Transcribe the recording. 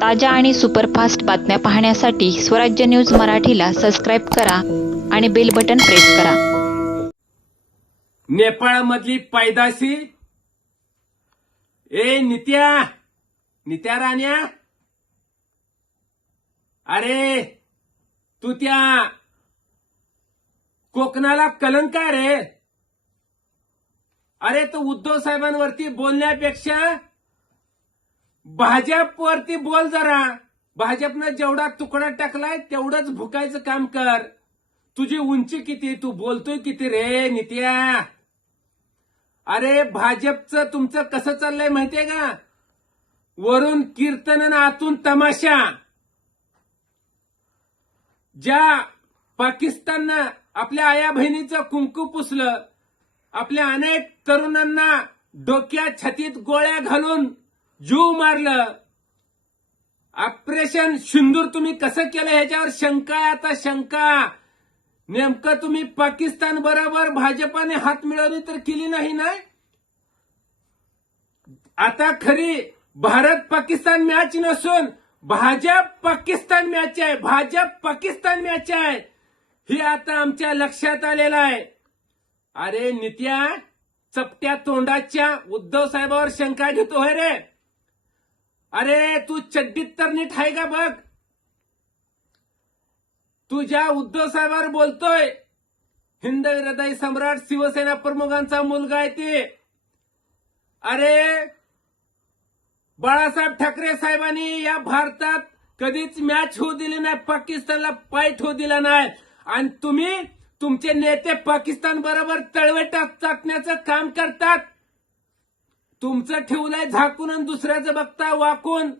ताज्या आणि सुपरफास्ट बातम्या पाहण्यासाठी स्वराज्य न्यूज मराठीला सबस्क्राईब करा आणि बेल बटन प्रेस करा. नेपाळमधली पैदाशी? ए नित्या! नित्या राण्या! अरे तू त्या कोकणाला कलंक आहे रे. अरे तू उद्धव साहेबांवरती बोलण्यापेक्षा भाजपवरती बोल जरा. भाजपनं जेवढा तुकडा टाकलाय तेवढंच भुकायचं काम कर. तुझी उंची किती तू बोलतोय किती रे नित्या? अरे भाजपचं तुमचं कसं चाललंय माहितीये का? वरून कीर्तन आतून तमाशा. ज्या पाकिस्ताननं आपल्या आया बहिणीचं कुंकू पुसलं आपल्या अनेक तरुणांना डोक्यात छातीत गोळ्या घालून जीव मारलं ऑपरेशन सिंदूर तुम्ही कसं केलं ह्याच्यावर शंका आहे आता शंका. नेमकं तुम्ही पाकिस्तान बरोबर भाजपाने हात मिळवली तर केली नाही ना आता खरी भारत पाकिस्तान मॅच नसून भाजप पाकिस्तान मॅच आहे भाजप पाकिस्तान मॅच आहे. ही आता आमच्या लक्षात आलेलं आहे. अरे नित्या चपट्या तोंडाच्या उद्धव साहेबावर शंका घेतो रे. अरे तू चड्डीत तर नीट आहे का बघ? तू ज्या उद्धव साहेबांवर बोलतोय. हिंद हृदय सम्राट शिवसेना प्रमुखांचा मुलगा आहे ते. अरे बाळासाहेब ठाकरे साहेबांनी या भारतात कधीच मॅच होऊ दिली नाही पाकिस्तानला पायट होऊ दिला नाही. आणि तुम्ही तुमचे नेते पाकिस्तान बरोबर तळवेटात चाकण्याचं काम करतात. तुमचं ठेवलंय झाकून आणि दुसऱ्याचं बघता वाकून.